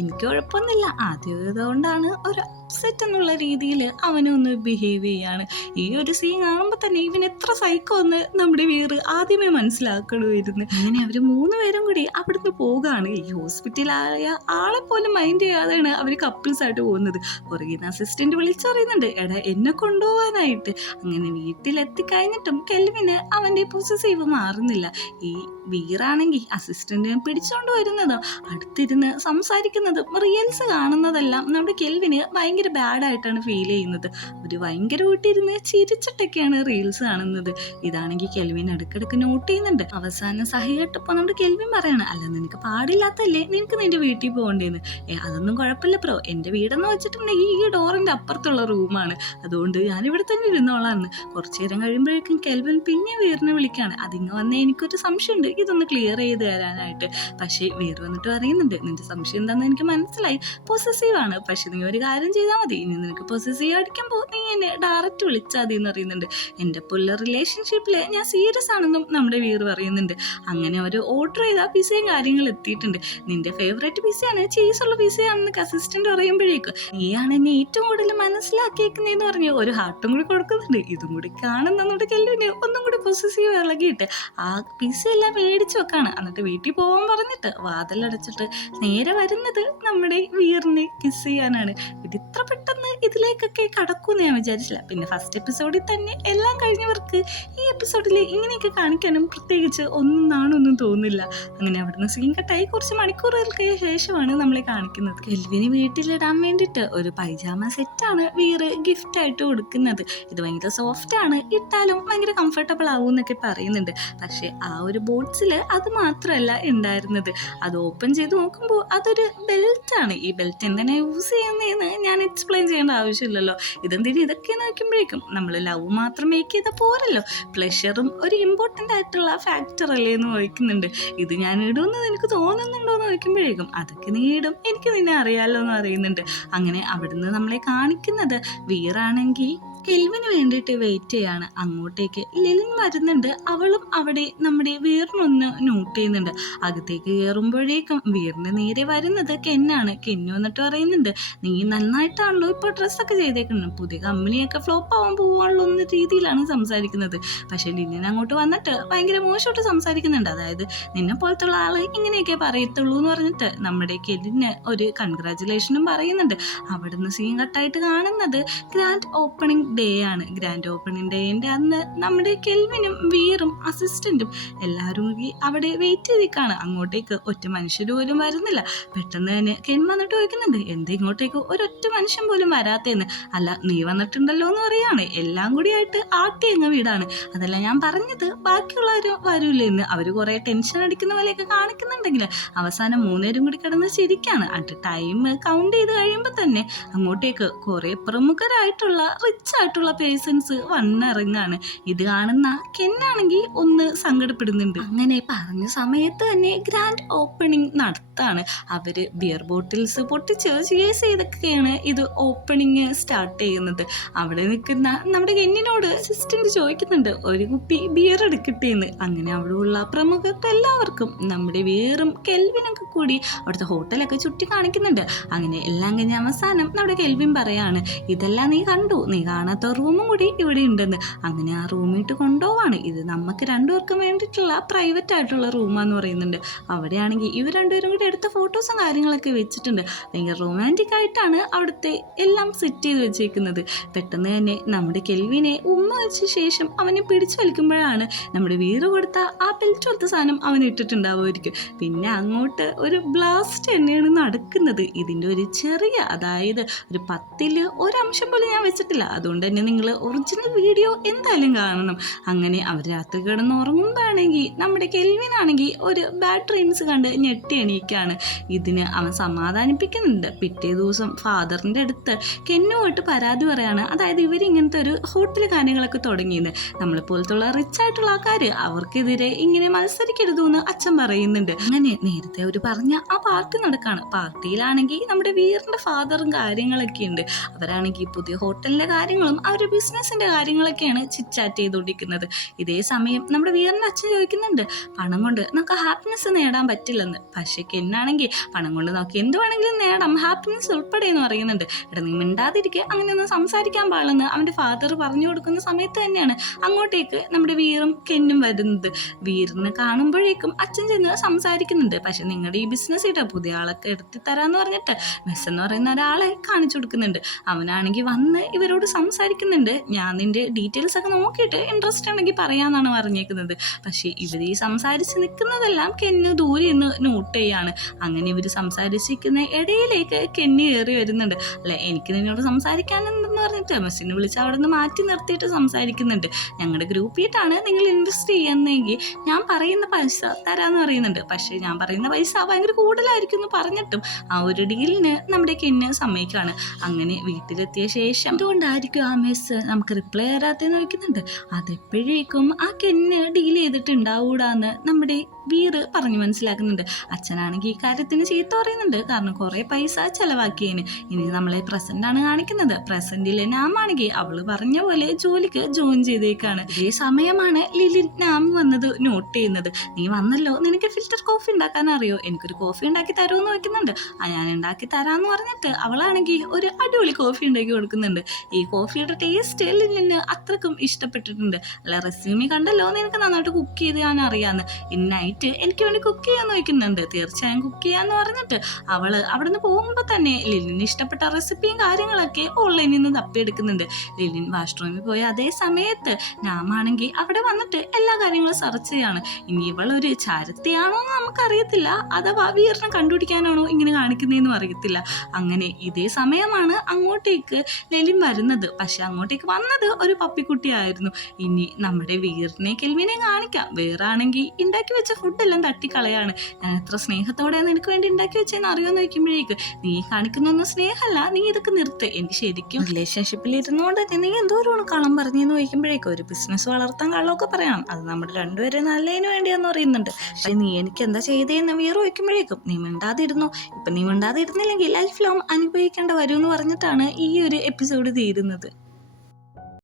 എനിക്ക് കുഴപ്പമൊന്നുമില്ല, ആദ്യമായതുകൊണ്ടാണ് ഒരു അപ്സെറ്റ് എന്നുള്ള രീതിയിൽ അവനൊന്ന് ബിഹേവ് ചെയ്യാണ്. ഈ ഒരു സീൻ കാണുമ്പോൾ തന്നെ ഇവൻ എത്ര സൈക്കോ എന്ന് നമ്മുടെ വീറ് ആദ്യമേ മനസ്സിലാക്കണമായിരുന്നു. അങ്ങനെ അവർ 3 പേരും കൂടി അവിടുന്ന് പോവുകയാണ്. ഈ ഹോസ്പിറ്റലായ ആളെ പോലും മൈൻഡ് ചെയ്യാതെയാണ് അവർ കപ്പിൾസ് ആയിട്ട് പോകുന്നത്. പുറകിൽ നിന്ന് അസിസ്റ്റന്റ് വിളിച്ചറിയുന്നുണ്ട് എടാ എന്നെ കൊണ്ടുപോകാനായിട്ട്. അങ്ങനെ വീട്ടിലെത്തിക്കഴിഞ്ഞിട്ടും കെൽവിന് അവൻ്റെ പൊസസീവ് മാറുന്നില്ല. ഈ വീറാണെങ്കിൽ അസിസ്റ്റന്റിനെ പിടിച്ചോണ്ട് വരുന്നതും അടുത്തിരുന്ന് സംസാരിക്കുന്നതും റിയൽസ് കാണുന്നതെല്ലാം നമ്മുടെ കെൽവിന് ഭയങ്കര ബാഡായിട്ടാണ് ഫീൽ ചെയ്യുന്നത്. അവർ ഭയങ്കര വീട്ടിരുന്ന് ചിരിച്ചിട്ടൊക്കെയാണ് റീൽസ് കാണുന്നത്. ഇതാണെങ്കിൽ കെൽവിൻ ഇടയ്ക്കിടയ്ക്ക് നോട്ട് ചെയ്യുന്നുണ്ട്. അവസാനം സഹി കേട്ടപ്പോൾ നമ്മുടെ കെൽവിൻ പറയണം അല്ല നിനക്ക് പാടില്ലാത്തല്ലേ നിനക്ക് നിന്റെ വീട്ടിൽ പോകണ്ടേന്ന്. അതൊന്നും കുഴപ്പമില്ല ബ്രോ, എൻ്റെ വീടെന്ന് വെച്ചിട്ടുണ്ടെങ്കിൽ ഈ ഡോറിൻ്റെ അപ്പുറത്തുള്ള റൂമാണ്, അതുകൊണ്ട് ഞാനിവിടെ തന്നെ ഇരുന്നോളാന്ന്. കുറച്ചു നേരം കഴിയുമ്പോഴേക്കും കെൽവിൻ പിന്നെ വീറിനെ വിളിക്കുകയാണ്. അതിങ്ങ് വന്നേ എനിക്കൊരു സംശയമുണ്ട്, ഇതൊന്ന് ക്ലിയർ ചെയ്ത് തരാനായിട്ട്. പക്ഷേ വീർ വന്നിട്ട് പറയുന്നുണ്ട്, നിന്റെ സംശയം എന്താണെന്ന് എനിക്ക് മനസ്സിലായി, പൊസസീവ് ആണ്. പക്ഷെ നീ ഒരു കാര്യം ചെയ്താൽ മതി, ഇനി നിനക്ക് പൊസസീവ് അടിക്കുമ്പോൾ നീ എന്നെ ഡയറക്റ്റ് വിളിച്ചാൽ മതി എന്ന് പറയുന്നുണ്ട്. എൻ്റെ പുള്ള റിലേഷൻഷിപ്പിൽ ഞാൻ സീരിയസ് ആണെന്നും നമ്മുടെ വീർ പറയുന്നുണ്ട്. അങ്ങനെ അവർ ഓർഡർ ചെയ്ത പിസയും കാര്യങ്ങൾ എത്തിയിട്ടുണ്ട്. നിന്റെ ഫേവറേറ്റ് പിസയാണ്, ചീസുള്ള പിസയാണെന്ന് അസിസ്റ്റന്റ് പറയുമ്പോഴേക്കും നീയാണ് എന്നെ ഏറ്റവും കൂടുതൽ മനസ്സിലാക്കിയേക്കുന്നതെന്ന് പറഞ്ഞ് ഒരു ഹാർട്ടും കൂടി കൊടുക്കുന്നുണ്ട്. ഇതും കൂടി കാണുന്ന നമ്മുടെ കെൽവിന് ഒന്നും കൂടി പൊസസീവ് ഇളകിയിട്ട് ആ പിസ എല്ലാം മേടിച്ചു വെക്കാണ്. എന്നിട്ട് വീട്ടിൽ പോകാൻ പറഞ്ഞിട്ട് വാതിലടച്ചിട്ട് നേരെ വരുന്നത് നമ്മുടെ വീറിനെ കിസ് ചെയ്യാനാണ്. ഇത്ര പെട്ടെന്ന് ഇതിലേക്കൊക്കെ കടക്കുമെന്ന് ഞാൻ വിചാരിച്ചില്ല. പിന്നെ ഫസ്റ്റ് എപ്പിസോഡിൽ തന്നെ എല്ലാം കഴിഞ്ഞവർക്ക് ഈ എപ്പിസോഡിൽ ഇങ്ങനെയൊക്കെ കാണിക്കാനും പ്രത്യേകിച്ച് ഒന്നും തോന്നില്ല. അങ്ങനെ അവിടുന്ന് സീൻ കട്ടായി കുറച്ച് മണിക്കൂറുകൾക്ക് ശേഷമാണ് നമ്മളെ കാണിക്കുന്നത്. കെൽവിന് വീട്ടിലിടാൻ വേണ്ടിയിട്ട് ഒരു പൈജാമ സെറ്റാണ് വീറ് ഗിഫ്റ്റ് ആയിട്ട് കൊടുക്കുന്നത്. ഇത് ഭയങ്കര സോഫ്റ്റ് ആണ്, ഇട്ടാലും ഭയങ്കര കംഫർട്ടബിൾ ആവും എന്നൊക്കെ പറയുന്നുണ്ട്. പക്ഷെ ആ ഒരു ബോക്സിൽ അത് മാത്രമല്ല ഉണ്ടായിരുന്നത്. അത് ഓപ്പൺ ചെയ്ത് നോക്കുമ്പോൾ അതൊരു ബെൽറ്റ് ആണ്. ഈ ബെൽറ്റ് എന്തിനാ യൂസ് ചെയ്യുന്നതെന്ന് ഞാൻ എക്സ്പ്ലെയിൻ ചെയ്യേണ്ട ആവശ്യമില്ലല്ലോ. ഇതെന്തിനും ഇതൊക്കെ നോക്കുമ്പോഴേക്കും നമ്മൾ ലവ് മാത്രം മേക്ക് ചെയ്താൽ പോരല്ലോ, പ്ലഷറും ഒരു ഇമ്പോർട്ടൻ്റ് ആയിട്ടുള്ള ഫാക്ടർ അല്ലേ എന്ന് ചോദിക്കുന്നുണ്ട്. ഇത് ഞാൻ ഇടുമെന്ന് നിനക്ക് തോന്നുന്നുണ്ടോ എന്ന് ചോദിക്കുമ്പോഴേക്കും അതൊക്കെ നീ ഇടും, എനിക്ക് നിന്നെ അറിയാമല്ലോ എന്ന് പറയുന്നുണ്ട്. അങ്ങനെ അവിടുന്ന് നമ്മളെ കാണിക്കുന്നത് വീറാണെങ്കിൽ കെൽവിന് വേണ്ടിയിട്ട് വെയിറ്റ് ചെയ്യാണ്. അങ്ങോട്ടേക്ക് ലിലിൻ വരുന്നുണ്ട്. അവളും അവിടെ നമ്മുടെ വീറിനൊന്ന് നോട്ട് ചെയ്യുന്നുണ്ട്. അകത്തേക്ക് കയറുമ്പോഴേക്കും വീറിന് നേരെ വരുന്നത് കെന്നാണ്. കെന്നു വന്നിട്ട് പറയുന്നുണ്ട്, നീ നന്നായിട്ടാണല്ലോ ഇപ്പോൾ ഡ്രസ്സൊക്കെ ചെയ്തേക്കുന്നത്, പുതിയ കമ്പനിയൊക്കെ ഫ്ലോപ്പ് ആവാൻ പോവാണല്ലോ എന്ന രീതിയിലാണ് സംസാരിക്കുന്നത്. പക്ഷെ ലിലിൻ അങ്ങോട്ട് വന്നിട്ട് ഭയങ്കര മോശമായിട്ട് സംസാരിക്കുന്നുണ്ട്. അതായത് നിന്നെ പോലത്തുള്ള ആള് ഇങ്ങനെയൊക്കെ പറയത്തുള്ളൂ എന്ന് പറഞ്ഞിട്ട് നമ്മുടെ കെല്ലിന് ഒരു കൺഗ്രാജുലേഷനും പറയുന്നുണ്ട്. അവിടുന്ന് സീൻ കട്ടായിട്ട് കാണുന്നത് ഗ്രാൻഡ് ഓപ്പണിംഗ് ഡേ ആണ്. ഗ്രാൻഡ് ഓപ്പണിംഗ് ഡേന്റെ അന്ന് നമ്മുടെ കെൽവിനും വീറും അസിസ്റ്റന്റും എല്ലാവരും അവിടെ വെയിറ്റ് ചെയ്തിരിക്കാണ്. അങ്ങോട്ടേക്ക് ഒറ്റ മനുഷ്യർ പോലും വരുന്നില്ല. പെട്ടെന്ന് തന്നെ കെൻ വന്നിട്ട് ചോദിക്കുന്നുണ്ട്, എന്താ ഇങ്ങോട്ടേക്ക് ഒരൊറ്റ മനുഷ്യൻ പോലും വരാത്തേന്ന്. അല്ല നീ വന്നിട്ടുണ്ടല്ലോ എന്ന് പറയാണ്. എല്ലാം കൂടിയായിട്ട് ആട്ടി അങ്ങ് വീടാണ്. അതല്ല ഞാൻ പറഞ്ഞത്, ബാക്കിയുള്ളവരും വരൂലേ എന്ന്. അവർ കുറെ ടെൻഷൻ അടിക്കുന്ന പോലെയൊക്കെ കാണിക്കുന്നുണ്ടെങ്കിൽ അവസാനം മൂന്നേരും കൂടി കിടന്ന് ചിരിക്കാണ്. അറ്റ് ടൈം കൗണ്ട് ചെയ്ത് കഴിയുമ്പോൾ തന്നെ അങ്ങോട്ടേക്ക് കുറെ പ്രമുഖരായിട്ടുള്ള റിച്ച് ആയിട്ടുള്ള പേഴ്സൺസ് വന്നിറങ്ങാണ്. ഇത് കാണുന്ന കെന്നാണെങ്കിൽ ഒന്ന് സങ്കടപ്പെടുന്നുണ്ട്. അങ്ങനെ പറഞ്ഞ സമയത്ത് തന്നെ ഗ്രാൻഡ് ഓപ്പണിംഗ് നടത്താണ്. അവര് ബിയർ ബോട്ടിൽസ് പൊട്ടിച്ച് ചേസ് ചെയ്തൊക്കെയാണ് ഇത് ഓപ്പണിങ് സ്റ്റാർട്ട് ചെയ്യുന്നത്. അവിടെ നിൽക്കുന്ന നമ്മുടെ കെന്നിനോട് അസിസ്റ്റന്റ് ചോദിക്കുന്നുണ്ട്, ഒരു കുപ്പി ബിയർ എടുക്കട്ടെ എന്ന്. അങ്ങനെ അവിടെയുള്ള പ്രമുഖർക്ക് എല്ലാവർക്കും നമ്മുടെ വീറും കെൽവിനൊക്കെ കൂടി അവിടുത്തെ ഹോട്ടലൊക്കെ ചുറ്റി കാണിക്കുന്നുണ്ട്. അങ്ങനെ എല്ലാം കഴിഞ്ഞ അവസാനം നമ്മുടെ കെൽവിൻ പറയാണ്, ഇതെല്ലാം നീ കണ്ടു, നീ കാണാത്ത റൂമും കൂടി ഇവിടെ ഉണ്ടെന്ന്. അങ്ങനെ ആ റൂമിട്ട് കൊണ്ടുപോവാണ്. ഇത് നമുക്ക് രണ്ടുപേർക്കും വേണ്ടിയിട്ടുള്ള പ്രൈവറ്റ് ആയിട്ടുള്ള റൂമാന്ന് പറയുന്നുണ്ട്. അവിടെയാണെങ്കിൽ ഇവർ രണ്ടുപേരും കൂടി എടുത്ത ഫോട്ടോസും കാര്യങ്ങളൊക്കെ വെച്ചിട്ടുണ്ട്. ഭയങ്കര റൊമാൻറ്റിക് ആയിട്ടാണ് അവിടുത്തെ എല്ലാം സെറ്റ് ചെയ്ത് വെച്ചേക്കുന്നത്. പെട്ടെന്ന് തന്നെ നമ്മുടെ കെൽവിനെ ഉമ്മ വെച്ച ശേഷം അവനെ പിടിച്ചു വലിക്കുമ്പോഴാണ് നമ്മുടെ വീറ് കൊടുത്ത ആ ബെൽറ്റ് കൊടുത്ത സാധനം അവൻ ഇട്ടിട്ടുണ്ടാവുമായിരിക്കും. പിന്നെ അങ്ങോട്ട് ഒരു ബ്ലാസ്റ്റ് തന്നെയാണ് നടക്കുന്നത്. ഇതിൻ്റെ ഒരു ചെറിയ, അതായത് ഒരു 10ൽ ഒരംശം പോലും ഞാൻ വെച്ചിട്ടില്ല. അതുകൊണ്ട് തന്നെ നിങ്ങൾ ഒറിജിനൽ വീഡിയോ എന്തായാലും കാണണം. അങ്ങനെ അവർ രാത്രി കിടന്ന് ഉറങ്ങുമ്പോഴാണെങ്കിൽ നമ്മുടെ കെൽവിനാണെങ്കിൽ ഒരു ബാഡ് ഡ്രീംസ് കണ്ട് ഞെട്ടി എണീക്കാണ്. ഇതിന് അവൻ സമാധാനിപ്പിക്കുന്നുണ്ട്. പിറ്റേ ദിവസം ഫാദറിൻ്റെ അടുത്ത് കെന്നുമായിട്ട് പരാതി പറയാണ്. അതായത് ഇവരിങ്ങനത്തെ ഒരു ഹോട്ടൽ കാര്യങ്ങളൊക്കെ തുടങ്ങിയെന്ന്. നമ്മളെപ്പോലത്തുള്ള റിച്ച് ആയിട്ടുള്ള ആൾക്കാർ അവർക്കെതിരെ ഇങ്ങനെ മത്സരിക്കരുതെന്ന് അച്ഛൻ പറയുന്നുണ്ട്. അങ്ങനെ നേരത്തെ അവർ പറഞ്ഞ ആ പാർട്ടി നടക്കാണ്. പാർട്ടിയിലാണെങ്കിൽ നമ്മുടെ വീറിൻ്റെ ഫാദറും കാര്യങ്ങളൊക്കെ ഉണ്ട്. അവരാണെങ്കിൽ പുതിയ ഹോട്ടലിൻ്റെ കാര്യങ്ങളും അവരുടെ ബിസിനസ്സിൻ്റെ കാര്യങ്ങളൊക്കെയാണ് ചിറ്റാറ്റ് ചെയ്തുകൊണ്ടിരിക്കുന്നത്. ഇതേ സമയം നമ്മുടെ വീറിൻ്റെ അച്ഛൻ ചോദിക്കുന്നുണ്ട്, പണം കൊണ്ട് നമുക്ക് ഹാപ്പിനെസ് നേടാൻ പറ്റില്ലെന്ന്. പക്ഷേ കെന്നാണെങ്കിൽ പണം കൊണ്ട് നമുക്ക് എന്ത് വേണമെങ്കിലും നേടാം, ഹാപ്പിനെസ് ഉൾപ്പെടെ എന്ന് പറയുന്നുണ്ട്. എടാ നീ മിണ്ടാതിരിക്കുക, അങ്ങനെയൊന്നും സംസാരിക്കാൻ പാടില്ലെന്ന് അവൻ്റെ ഫാദർ പറഞ്ഞു കൊടുക്കുന്ന സമയത്ത് തന്നെയാണ് അങ്ങോട്ടേക്ക് നമ്മുടെ വീറും കെന്നും വരുന്നത്. വീറിനെ കാണുമ്പോഴേക്കും അച്ഛൻ ചെന്ന് സംസാരിക്കുന്നുണ്ട്. പക്ഷെ നിങ്ങളുടെ ഈ ബിസിനസ് ഇട്ടാ പുതിയ ആളൊക്കെ എടുത്തി തരാമെന്ന് പറഞ്ഞിട്ട് മെസ് എന്ന് പറയുന്ന ഒരാളെ കാണിച്ചു കൊടുക്കുന്നുണ്ട്. അവനാണെങ്കിൽ വന്ന് ഇവരോട് സംസാരിക്കുന്നുണ്ട്. ഞാൻ നിൻ്റെ ഡീറ്റെയിൽസ് ഒക്കെ നോക്കിയിട്ട് ഇൻട്രസ്റ്റ് ഉണ്ടെങ്കിൽ പറയാമെന്നാണ് പറഞ്ഞേക്കുന്നത്. പക്ഷേ ഇവർ ഈ സംസാരിച്ച് നിൽക്കുന്നതെല്ലാം കെന്ന് ദൂരെ നിന്ന് നോട്ട് ചെയ്യാണ്. അങ്ങനെ ഇവർ സംസാരിച്ചിരിക്കുന്ന ഇടയിലേക്ക് കെന്നി കയറി വരുന്നുണ്ട്. അല്ലെ എനിക്ക് നിന്നോട് സംസാരിക്കാനുണ്ടെന്ന് പറഞ്ഞിട്ട് മെസ്സിനെ വിളിച്ച് അവിടെ നിന്ന് മാറ്റി നിർത്തിയിട്ട് സംസാരിക്കുന്നുണ്ട്. ഞങ്ങളുടെ ഗ്രൂപ്പിയിട്ടാണ് നിങ്ങൾ ഇൻവെസ്റ്റ് ചെയ്യുന്നതെങ്കിൽ ഞാൻ പറയുന്ന പൈസ തരാമെന്ന് പറയുന്നുണ്ട്. പക്ഷേ ഞാൻ പറയുന്ന പൈസ ഭയങ്കര കൂടുതലായിരിക്കും എന്ന് പറഞ്ഞിട്ടും ആ ഒരു ഡീലിന് നമ്മുടെ കെന്ന് സമ്മതിക്കുകയാണ്. അങ്ങനെ വീട്ടിലെത്തിയ ശേഷം എന്തുകൊണ്ടായിരിക്കും ആ മെസ്സ് നമുക്ക് റിപ്ലൈ തരാത്തതെന്ന് ചോദിക്കുന്നുണ്ട്. അതെപ്പോഴേക്കും ആ കെന്ന് ഡീൽ ചെയ്തിട്ടുണ്ടാവൂടാന്ന് നമ്മുടെ വീർ പറഞ്ഞു മനസ്സിലാക്കുന്നുണ്ട്. അച്ഛനാണെങ്കിൽ ഈ കാര്യത്തിന് ചീത്ത പറയുന്നുണ്ട്, കാരണം കുറേ പൈസ ചെലവാക്കിയതിന്. ഇനി നമ്മളെ പ്രസന്റ് ആണ് കാണിക്കുന്നത്. പ്രസന്റിലെ നാമാണെങ്കിൽ അവള് പറഞ്ഞ പോലെ ജോലിക്ക് ജോയിൻ ചെയ്തേക്കാണ്. ഇതേ സമയമാണ് ലിലിൻ നാം വന്നത് നോട്ട് ചെയ്യുന്നത്. നീ വന്നല്ലോ, നിനക്ക് ഫിൽറ്റർ കോഫി ഉണ്ടാക്കാൻ അറിയോ, എനിക്കൊരു കോഫി ഉണ്ടാക്കി തരുമെന്ന് വെക്കുന്നുണ്ട്. ഞാൻ ഉണ്ടാക്കി തരാമെന്ന് പറഞ്ഞിട്ട് അവളാണെങ്കിൽ ഒരു അടിപൊളി കോഫി ഉണ്ടാക്കി കൊടുക്കുന്നുണ്ട്. ഈ കോഫിയുടെ ടേസ്റ്റ് ലിലിന് അത്രക്കും ഇഷ്ടപ്പെട്ടിട്ടുണ്ട്. അല്ല, റെസ്യൂമി കണ്ടല്ലോ, നിനക്ക് നന്നായിട്ട് കുക്ക് ചെയ്ത് ഞാൻ അറിയാമെന്ന്. ഇന്ന് നൈറ്റ് എനിക്ക് വേണ്ടി കുക്ക് ചെയ്യാന്ന് വെക്കുന്നുണ്ട്. തീർച്ചയായും കുക്ക് ചെയ്യാന്ന് പറഞ്ഞിട്ട് അവള് അവിടെ നിന്ന് പോകുമ്പോൾ തന്നെ ലിലിന് ഇഷ്ടപ്പെട്ട റെസിപ്പിയും കാര്യങ്ങളൊക്കെ ഓൺലൈനിൽ നിന്ന് തപ്പിയെടുക്കുന്നുണ്ട്. ലിലിൻ വാഷ്റൂമിൽ പോയ അതേ സമയത്ത് നാമാണെങ്കിൽ അവിടെ വന്നിട്ട് എല്ലാ കാര്യങ്ങളും സെർച്ച് ചെയ്യാണ്. ഇനി ഇവളൊരു ചാരത്തിയാണോ എന്ന് നമുക്കറിയത്തില്ല, അഥവാ വീറിനെ കണ്ടുപിടിക്കാനാണോ ഇങ്ങനെ കാണിക്കുന്നതെന്നും അറിയത്തില്ല. അങ്ങനെ ഇതേ സമയമാണ് അങ്ങോട്ടേക്ക് ലെലിൻ വരുന്നത്. പക്ഷെ അങ്ങോട്ടേക്ക് വന്നത് ഒരു പപ്പിക്കുട്ടിയായിരുന്നു. ഇനി നമ്മുടെ വീറിനെ കെൽവിനെ കാണിക്കാം. വേറാണെങ്കിൽ ഉണ്ടാക്കി വെച്ച ഫുഡെല്ലാം തട്ടിക്കളയാണ്. ഞാൻ എത്ര സ്നേഹത്തോടെ നിനക്ക് വേണ്ടി ഉണ്ടാക്കി വെച്ചെന്ന് അറിയുമെന്ന് ചോദിക്കുമ്പോഴേക്ക്, നീ കാണിക്കുന്നൊന്നും സ്നേഹമല്ല, നീ ഇതൊക്കെ നിർത്ത്. എനിക്ക് ശരിക്കും റിലേഷൻഷിപ്പിൽ ഇരുന്നുകൊണ്ട് നീ എന്തോരമാണ് കള്ളം പറഞ്ഞെന്ന് ചോദിക്കുമ്പോഴേക്കും, ഒരു ബിസിനസ് വളർത്താൻ കള്ളമൊക്കെ പറയണം, അത് നമ്മുടെ രണ്ടുപേരും നല്ലതിന് വേണ്ടിയാന്ന് പറയുന്നുണ്ട്. പക്ഷെ നീ എനിക്ക് എന്താ ചെയ്തേന്ന് വീറ് ചോദിക്കുമ്പോഴേക്കും, നീ മിണ്ടാതിരുന്നോ, ഇപ്പം നീ മിണ്ടാതിരുന്നില്ലെങ്കിൽ ലൈഫ് ലോങ് അനുഭവിക്കേണ്ട വരും എന്ന് പറഞ്ഞിട്ടാണ് ഈ ഒരു എപ്പിസോഡ് തീരുന്നത്.